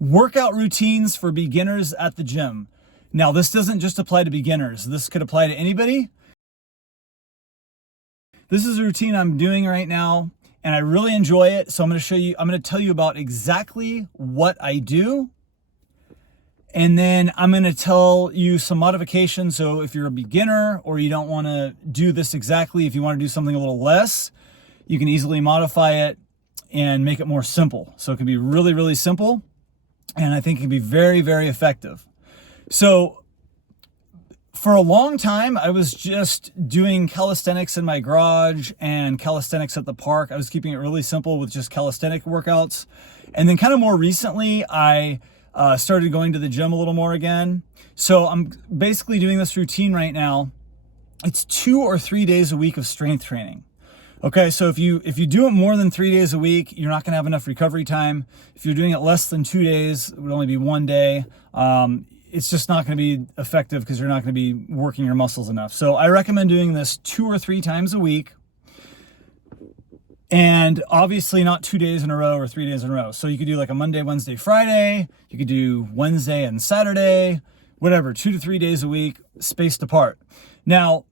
Workout routines for beginners at the gym. Now, this doesn't just apply to beginners. This could apply to anybody. This is a routine I'm doing right now, and I really enjoy it. So I'm going to tell you about exactly what I do. And then I'm going to tell you some modifications. So if you're a beginner or you don't want to do this exactly, if you want to do something a little less, you can easily modify it and make it more simple. So it can be really, really simple. And I think it can be very, very effective. So for a long time, I was just doing calisthenics in my garage and calisthenics at the park. I was keeping it really simple with just calisthenic workouts. And then kind of more recently, I started going to the gym a little more again. So I'm basically doing this routine right now. It's 2 or 3 days a week of strength training. Okay, so if you do it more than 3 days a week, you're not gonna have enough recovery time. If you're doing it less than 2 days, it would only be 1 day. It's just not gonna be effective because you're not gonna be working your muscles enough. So I recommend doing this 2 or 3 times a week. And obviously not 2 days in a row or 3 days in a row. So you could do like a Monday, Wednesday, Friday. You could do Wednesday and Saturday, whatever, 2 to 3 days a week, spaced apart. Now,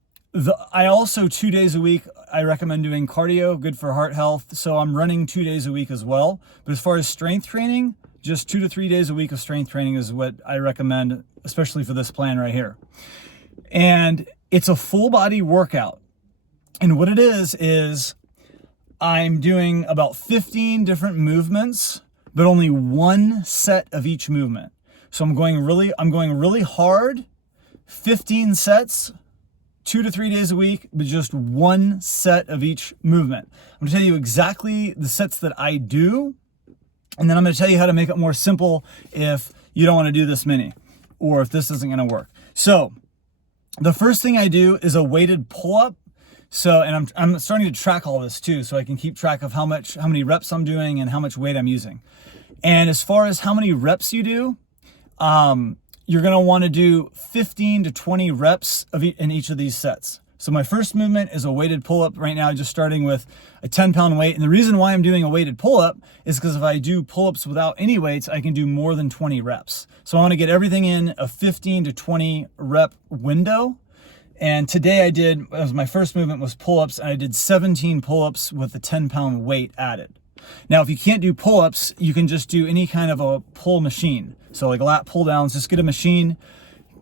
I also 2 days a week, I recommend doing cardio, good for heart health. So I'm running 2 days a week as well. But as far as strength training, just 2 to 3 days a week of strength training is what I recommend, especially for this plan right here. And it's a full body workout. And what it is I'm doing about 15 different movements, but only one set of each movement. So I'm going really hard, 15 sets, 2 to 3 days a week, but just one set of each movement. I'm gonna tell you exactly the sets that I do, and then I'm gonna tell you how to make it more simple if you don't wanna do this many, or if this isn't gonna work. So the first thing I do is a weighted pull-up. So, and I'm starting to track all this too, so I can keep track of how many reps I'm doing and how much weight I'm using. And as far as how many reps you do, you're gonna wanna do 15 to 20 reps in each of these sets. So my first movement is a weighted pull-up right now, just starting with a 10-pound weight. And the reason why I'm doing a weighted pull-up is because if I do pull-ups without any weights, I can do more than 20 reps. So I wanna get everything in a 15 to 20 rep window. And today as my first movement was pull-ups, and I did 17 pull-ups with a 10-pound weight added. Now, if you can't do pull-ups, you can just do any kind of a pull machine. So like lat pull downs, just get a machine,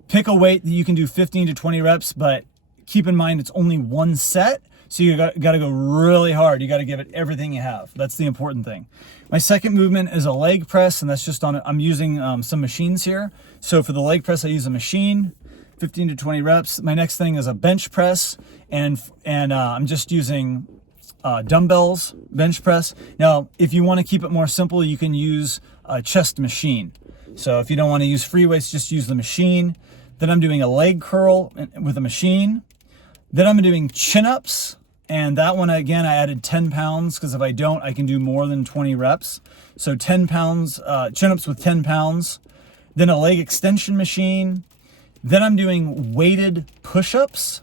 pick a weight that you can do 15 to 20 reps, but keep in mind it's only one set. So you gotta go really hard. You gotta give it everything you have. That's the important thing. My second movement is a leg press, and that's just I'm using some machines here. So for the leg press, I use a machine, 15 to 20 reps. My next thing is a bench press, and I'm just using dumbbells, bench press. Now, if you want to keep it more simple, you can use a chest machine. So if you don't want to use free weights, just use the machine. Then I'm doing a leg curl with a machine. Then I'm doing chin-ups, and that one, again, I added 10 pounds, because if I don't, I can do more than 20 reps. So 10 pounds, chin-ups with 10 pounds. Then a leg extension machine. Then I'm doing weighted push-ups.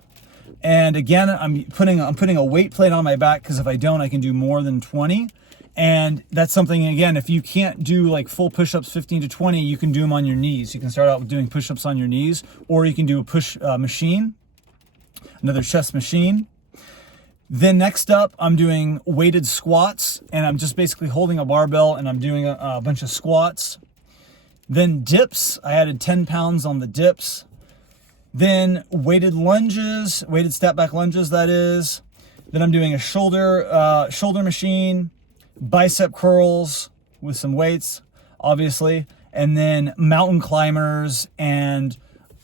And again, I'm putting a weight plate on my back, because if I don't, I can do more than 20. And that's something, again, if you can't do like full push-ups 15 to 20, you can do them on your knees. You can start out with doing push-ups on your knees, or you can do a push machine, another chest machine. Then next up, I'm doing weighted squats, and I'm just basically holding a barbell and I'm doing a bunch of squats. Then dips, I added 10 pounds on the dips. Then weighted lunges, weighted step back lunges, that is. Then I'm doing a shoulder machine, bicep curls with some weights, obviously, and then mountain climbers and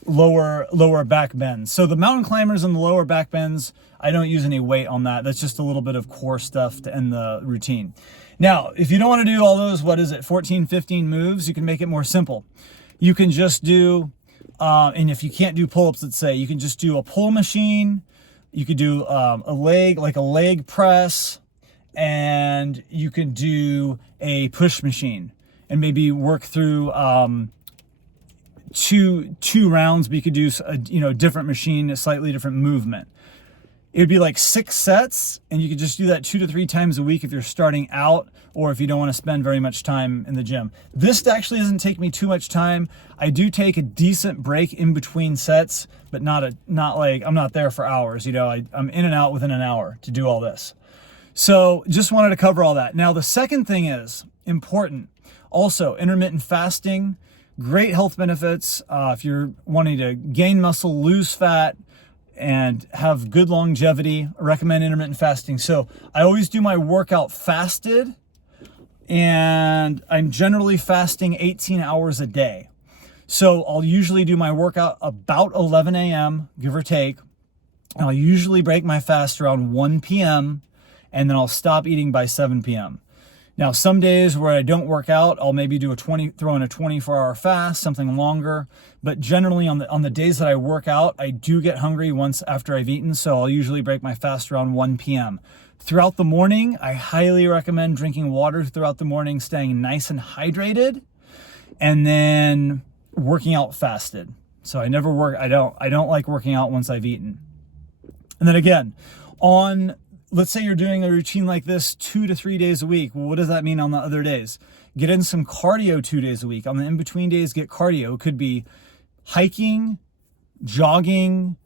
lower back bends. So the mountain climbers and the lower back bends, I don't use any weight on that. That's just a little bit of core stuff to end the routine. Now, if you don't want to do all those, 14, 15 moves, you can make it more simple. You can just do, and if you can't do pull-ups, let's say, you can just do a pull machine. You could do a leg press, and you could do a push machine, and maybe work through two rounds, but you could do a different machine, a slightly different movement. it would be like 6 sets, and you could just do that 2 to 3 times a week if you're starting out or if you don't want to spend very much time in the gym. This actually doesn't take me too much time. I do take a decent break in between sets, but not like I'm not there for hours. You know, I'm in and out within an hour to do all this. So just wanted to cover all that. Now, the second thing is important. Also, intermittent fasting, great health benefits. If you're wanting to gain muscle, lose fat, and have good longevity, I recommend intermittent fasting. So I always do my workout fasted, and I'm generally fasting 18 hours a day. So I'll usually do my workout about 11 a.m., give or take. And I'll usually break my fast around 1 p.m., and then I'll stop eating by 7 p.m. Now, some days where I don't work out, I'll maybe do throw in a 24-hour fast, something longer. But generally on the days that I work out, I do get hungry once after I've eaten, so I'll usually break my fast around 1 p.m. Throughout the morning, I highly recommend drinking water throughout the morning, staying nice and hydrated, and then working out fasted. So I don't like working out once I've eaten. And then again, let's say you're doing a routine like this 2 to 3 days a week. Well, what does that mean on the other days? Get in some cardio 2 days a week. On the in-between days, get cardio. It could be hiking, jogging,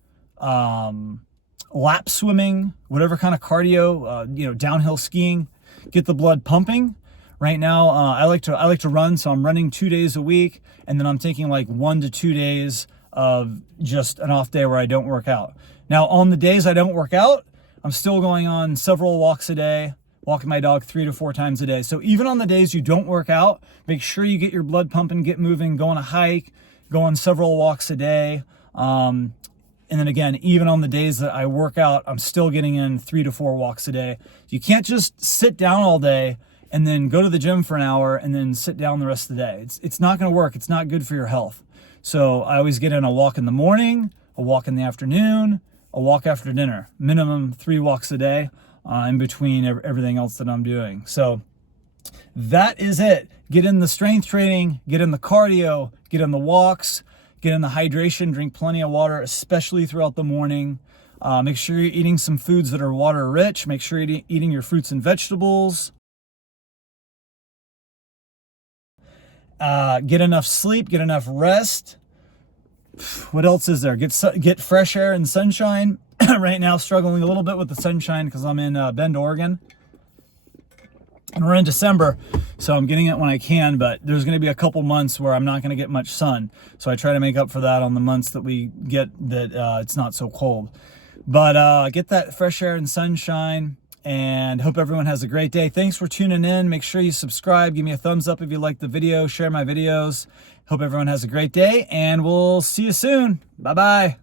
lap swimming, whatever kind of cardio, downhill skiing. Get the blood pumping. Right now, I like to run, so I'm running 2 days a week, and then I'm taking like 1 to 2 days of just an off day where I don't work out. Now, on the days I don't work out, I'm still going on several walks a day, walking my dog 3 to 4 times a day. So even on the days you don't work out, make sure you get your blood pumping, get moving, go on a hike, go on several walks a day. And then again, even on the days that I work out, I'm still getting in 3 to 4 walks a day. You can't just sit down all day and then go to the gym for an hour and then sit down the rest of the day. It's not going to work. It's not good for your health. So I always get in a walk in the morning, a walk in the afternoon, a walk after dinner, minimum 3 walks a day in between everything else that I'm doing. So that is it. Get in the strength training, get in the cardio, get in the walks, get in the hydration, drink plenty of water, especially throughout the morning. Make sure you're eating some foods that are water rich. Make sure you're eating your fruits and vegetables. Get enough sleep, get enough rest. What else is there? Get fresh air and sunshine. Right now, struggling a little bit with the sunshine because I'm in Bend, Oregon. And we're in December, so I'm getting it when I can, but there's going to be a couple months where I'm not going to get much sun. So I try to make up for that on the months that we get that it's not so cold. But get that fresh air and sunshine, and hope everyone has a great day. Thanks for tuning in. Make sure you subscribe. Give me a thumbs up if you like the video. Share my videos. Hope everyone has a great day, and we'll see you soon. Bye-bye.